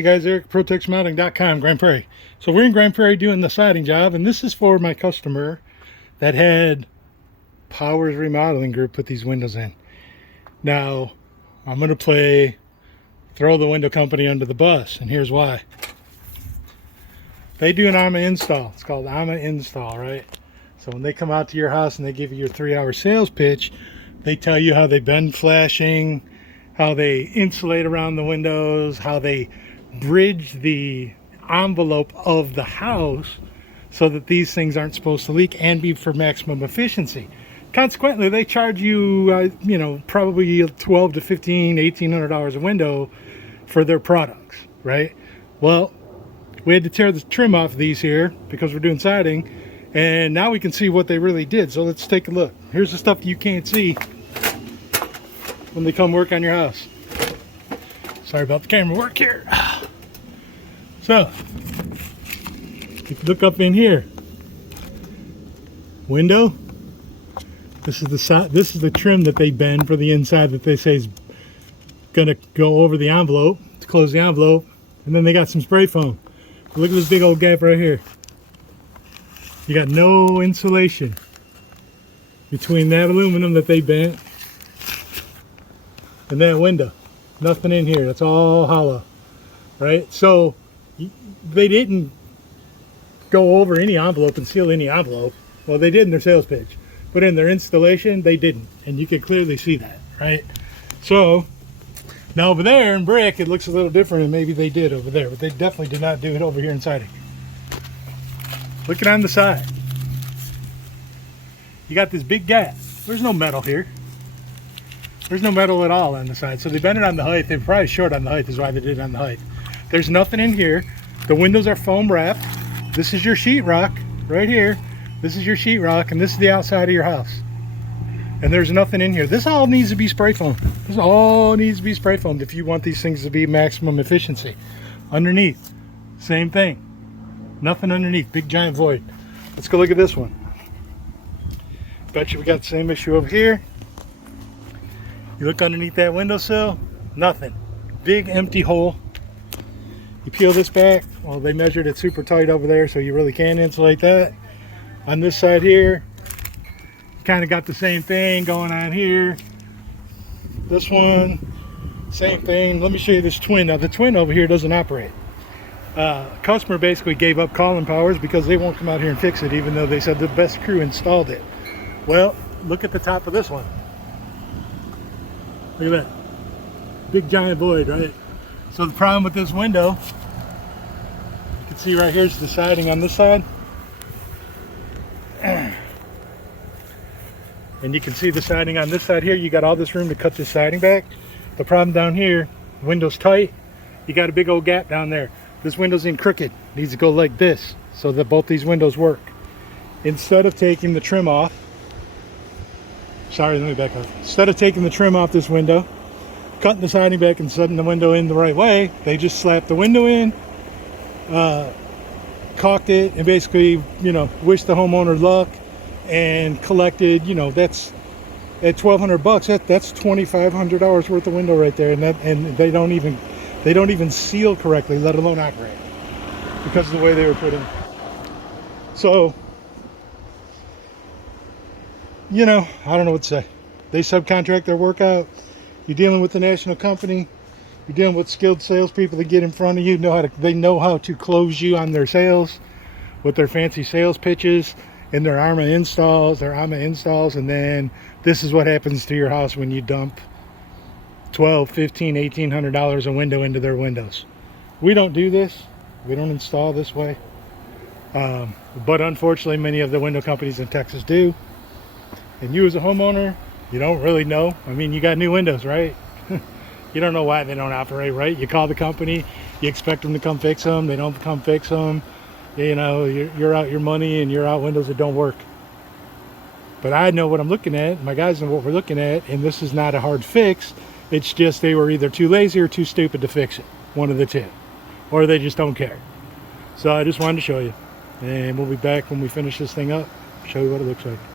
Hey guys, Eric, ProTexRemodeling.com, Grand Prairie. So we're in Grand Prairie doing the siding job, and this is for my customer that had Powers Remodeling Group put these windows in. Now, I'm going to throw the window company under the bus, and here's why. They do an AMA install. It's called AMA install, right? So when they come out to your house and they give you your 3-hour sales pitch, they tell you how they bend flashing, how they insulate around the windows, how they bridge the envelope of the house so that these things aren't supposed to leak and be for maximum efficiency. Consequently, they charge you, probably $1,200 to $1,500, $1,800 a window for their products, right? Well, we had to tear the trim off these here because we're doing siding, and now we can see what they really did. So let's take a look. Here's the stuff you can't see when they come work on your house. Sorry about the camera work here. So, if you look up in here, window, this is the side, this is the trim that they bend for the inside that they say is gonna go over the envelope to close the envelope, and then they got some spray foam. Look at this big old gap right here. You got no insulation between that aluminum that they bent and that window. Nothing in here. That's all hollow, right? So they didn't go over any envelope and seal any envelope. Well, they did in their sales pitch, but in their installation, they didn't, and you can clearly see that, right? So now over there in brick, it looks a little different, and maybe they did over there, but they definitely did not do it over here in siding. Looking on the side, you got this big gap. There's no metal here. There's no metal at all on the side. So they bent it on the height. They're probably short on the height is why they did it on the height. There's nothing in here. The windows are foam wrapped. This is your sheetrock right here. This is your sheetrock, and this is the outside of your house. And there's nothing in here. This all needs to be spray foamed. This all needs to be spray foamed if you want these things to be maximum efficiency. Underneath, same thing. Nothing underneath. Big giant void. Let's go look at this one. Bet you we got the same issue over here. You look underneath that windowsill, nothing. Big empty hole. You peel this back. Well, they measured it super tight over there, so you really can't insulate that. On this side here, you kind of got the same thing going on here. This one, same thing. Let me show you this twin. Now the twin over here doesn't operate. Customer basically gave up calling Powers because they won't come out here and fix it, even though they said the best crew installed it. Well, look at the top of this one. Look at that. Big giant void, right? So the problem with this window, you can see right here's the siding on this side. And you can see the siding on this side here. You got all this room to cut this siding back. The problem down here, the window's tight. You got a big old gap down there. This window's in crooked. It needs to go like this so that both these windows work. Instead of taking the trim off, sorry, let me back up. Instead of taking the trim off this window, cutting the siding back and setting the window in the right way, they just slapped the window in, caulked it, and basically, wished the homeowner luck and collected, that's at $1,200. That's $2,500 worth of window right there, and they don't even seal correctly, let alone operate, because of the way they were put in. So, I don't know what to say. They subcontract their work out. You're dealing with a national company. You're dealing with skilled salespeople that get in front of you. They know how to close you on their sales with their fancy sales pitches and their AMA installs, and then this is what happens to your house when you dump $1,200, $1,500, $1,800 a window into their windows. We don't do this. We don't install this way. But unfortunately, many of the window companies in Texas do. And you as a homeowner, you don't really know. I mean, you got new windows, right? You don't know why they don't operate right. You call the company, you expect them to come fix them. They don't come fix them. You're out your money and you're out windows that don't work. But I know what I'm looking at. My guys know what we're looking at. And this is not a hard fix. It's just they were either too lazy or too stupid to fix it. One of the two. Or they just don't care. So I just wanted to show you. And we'll be back when we finish this thing up. Show you what it looks like.